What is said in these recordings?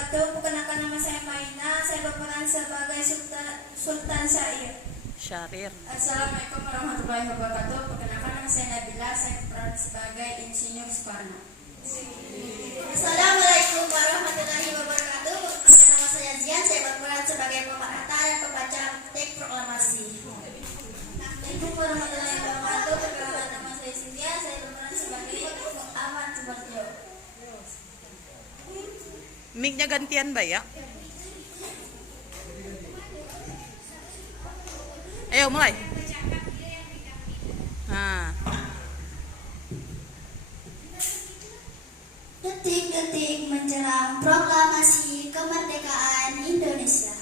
wabarakatuh. Perkenalkan nama saya Maina. Saya berperan sebagai Sultan Syahrir. Assalamualaikum warahmatullahi wabarakatuh. Perkenalkan nama saya Nabila. Saya berperan sebagai Insinyur Soekarno. Assalamualaikum warahmatullahi wabarakatuh. Perkenalkan nama saya Zian. Saya berperan sebagai pemerhati dan pembaca teks proklamasi. Assalamualaikum warahmatullahi wabarakatuh. Perkenalkan nama saya Cynthia. Saya berperan sebagai Ahmad Subagio. Mic-nya gantian, Mbak, ya. Ayo mulai. Nah. Detik-detik menjelang proklamasi kemerdekaan Indonesia.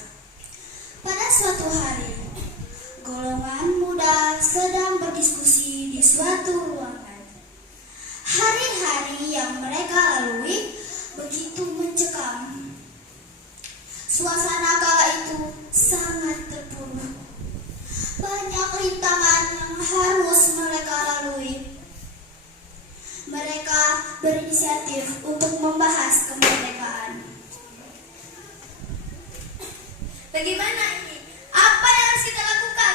Pada suatu hari, golongan muda sedang berdiskusi di suatu ruangan. Hari-hari yang mereka lalui begitu mencekam. Suasana kala itu sangat terpuruk. Banyak rintangan yang harus mereka lalui. Mereka berinisiatif untuk membahas kemerdekaan. Bagaimana ini? Apa yang harus kita lakukan?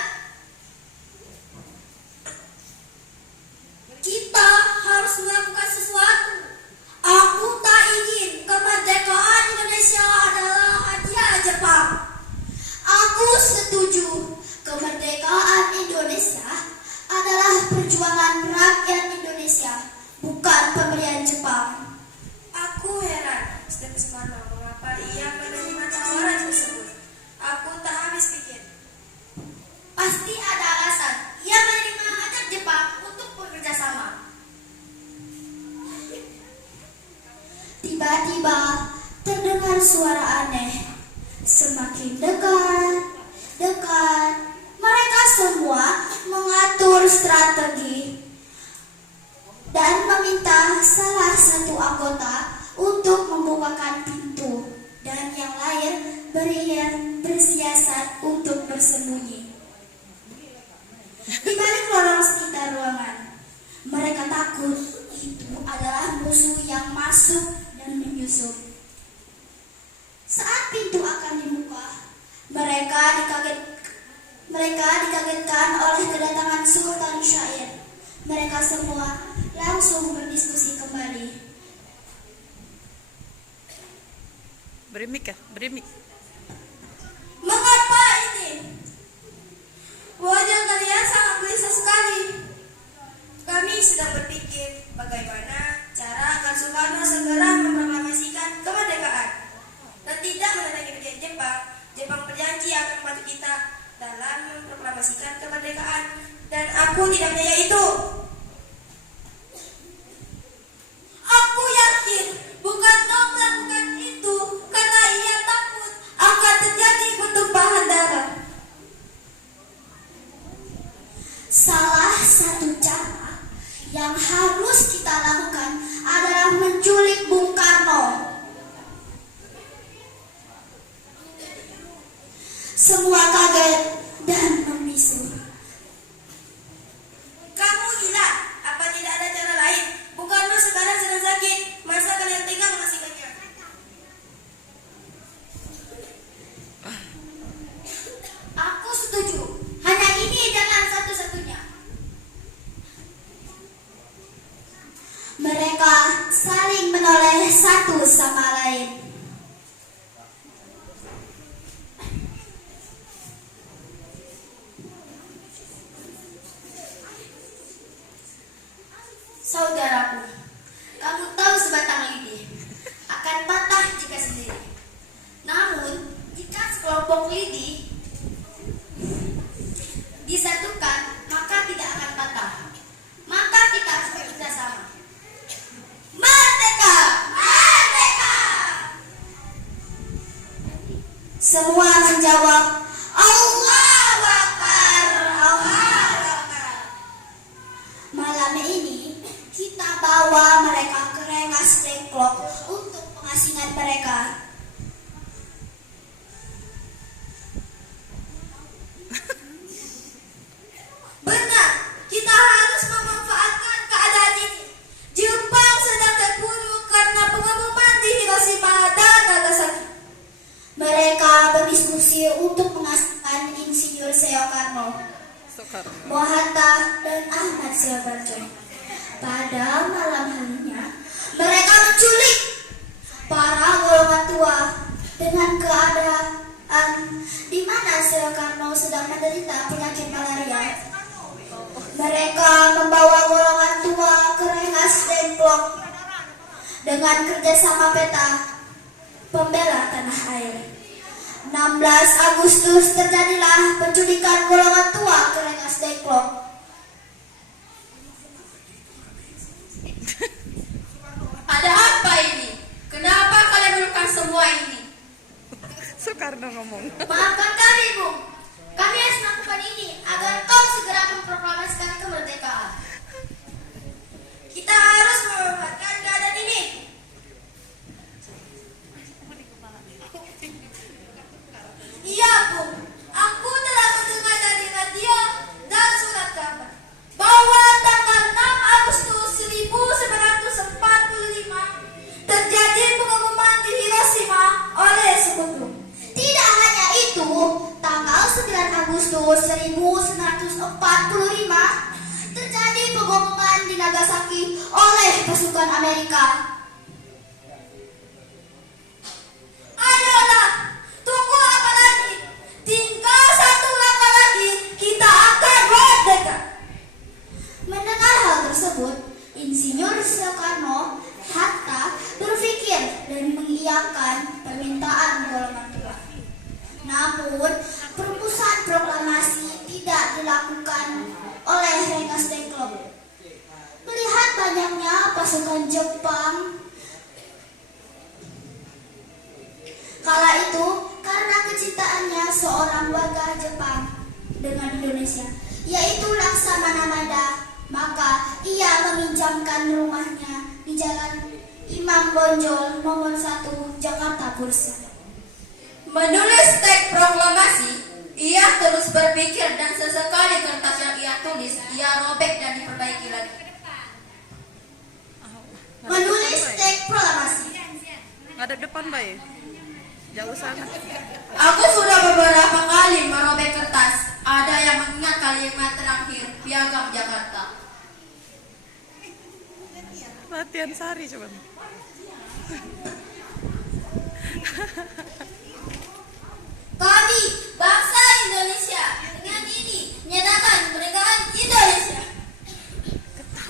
Kita harus melakukan sesuatu. Aku tak ingin kemerdekaan Indonesia adalah hadiah Jepang. Aku setuju kemerdekaan Indonesia adalah perjuangan rakyat Indonesia, bukan pemberian Jepang. Aku heran, Sultan Soekarno, mengapa ia menerima tawaran tersebut. Aku tak habis pikir. Pasti ada alasan. Ia menerima ajak Jepang untuk bekerja sama. Tiba-tiba terdengar suara aneh. Semakin dekat, mereka semua mengatur strategi dan meminta salah satu anggota untuk membukakan pintu dan yang lain bersiasat untuk bersembunyi. Di balik lorong sekitar ruangan, mereka takut itu adalah musuh yang masuk dan menyusup. Saat pintu akan dibuka, mereka dikagetkan oleh kedatangan Sultan Syahrir. Mereka semua langsung berdiskusi kembali. Beri mic ya, beri mic. Mengapa ini? Wajah kalian sangat gelisah sekali. Kami sedang berpikir bagaimana cara agar Soekarno segera memproklamasikan kemerdekaan dan tidak menandatangani perjanjian Jepang. Jepang berjanji akan membantu kita dalam memproklamasikan kemerdekaan, dan aku tidak percaya itu. Aku yakin bukan kau melakukan itu karena ia takut akan terjadi pertumpahan darah. Salah satu cara yang harus kita lakukan adalah menculik Bung Karno. Semua kaget dan membisu. Kamu gila? Apa tidak ada cara lain? Bung Karno sekarang sedang sakit. Masa kalian tega mengasihkannya? Aku setuju. Hanya ini jalan satu-satunya. Mereka saling menoleh satu sama lain. Saudaraku, kamu tahu sebatang lidi akan patah jika sendiri. Namun, jika sekelompok lidi disatukan, maka tidak akan patah. Maka kita harus bekerja sama. Merdeka! Merdeka! Semua menjawab, Allahu Akbar! Allahu Akbar! Malam ini kita bawa mereka ke Rengas Dengklok untuk pengasingan mereka. Benar, kita harus memanfaatkan keadaan ini. Jepang sedang terpuruk karena pengeboman di Hiroshima dan Nagasaki. Soekarno. Hatta, dan Ahmad Subarjo. Pada malam harinya, mereka menculik para golongan tua dengan keadaan di mana Soekarno sedang menderita penyakit malaria. Mereka membawa golongan tua ke Rengas Dengklok dengan kerjasama peta pembela tanah air. 16 Agustus terjadilah penculikan golongan tua ke Rengas Dengklok. Ada apa ini? Kenapa kalian melakukan semua ini? Soekarno ngomong. Maafkan kami, Bu. Kami harus melakukan ini agar kau segera memproklamasikan kemerdekaan. Kita harus memanfaatkan keadaan ini. Iya, Bu. Aku telah mendengar dari radio dan surat kabar bahwa tanggal 6 Agustus 1945 terjadi pengumuman di Hiroshima oleh sekutu. Tidak hanya itu, tanggal 9 Agustus 1945 terjadi pengumuman di Nagasaki oleh pasukan Amerika. Ayolah, tunggu apa lagi? Tinggal satu langkah lagi, kita akan merdeka. Mendengar hal tersebut, Insinyur Soekarno Hatta berpikir dan mengiyakan permintaan golongan tua. Namun, perumusan proklamasi tidak dilakukan oleh Rengas Dengklok. Melihat banyaknya pasukan Jepang kala itu, karena kecintaannya seorang warga Jepang dengan Indonesia, yaitu Laksamana Mada, maka ia meminjamkan rumahnya di Jalan Imam Bonjol nomor 1 Jakarta Pusat. Menulis teks proklamasi, ia terus berpikir dan sesekali kertas yang ia tulis, ia robek dan diperbaiki lagi. Menulis teks proklamasi. Ngadep depan, Bay. Jauh sangat. Aku sudah beberapa kali merobek kertas. Ada yang mengingat kalimat terakhir, Piagam Jakarta. Latihan sari coba. Kami, bangsa Indonesia, dengan ini menyatakan kemerdekaan Indonesia.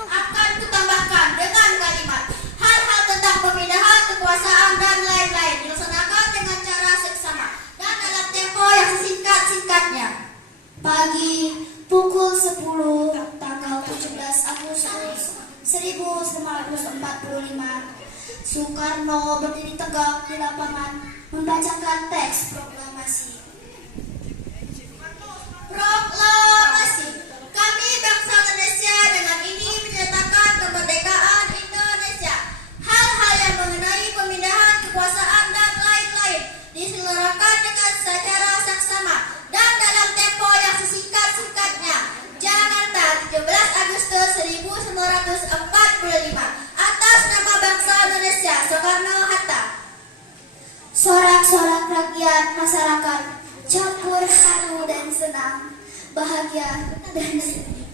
Akan kutambahkan dengan kalimat hal-hal tentang pemindahan kekuasaan dan lain-lain dilaksanakan dengan cara seksama dan dalam tempo yang sesingkat-singkatnya. Pagi pukul 10 tanggal 17 Agustus 1945, Soekarno berdiri tegak di lapangan membacakan teks proklamasi. Proklamasi. Kami bangsa Indonesia dengan ini menyatakan kemerdekaan Indonesia. Hal-hal yang mengenai pemindahan kekuasaan dan lain-lain diselenggarakan dengan secara saksama dan dalam tempo yang sesingkat-singkatnya. Jakarta, 17 Agustus 1945. Atas nama bangsa Indonesia, Soekarno-Hatta. Sorak-sorak rakyat masyarakat campur haru dan senang, bahagia dan sedih.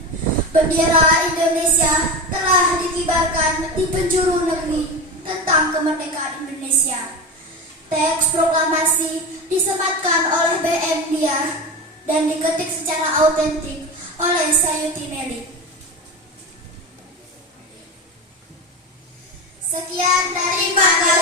Bendera Indonesia telah dikibarkan di penjuru negeri tentang kemerdekaan Indonesia. Teks proklamasi disematkan oleh BM Dia dan diketik secara autentik oleh Sayuti Nelly. Sekian dari Bangga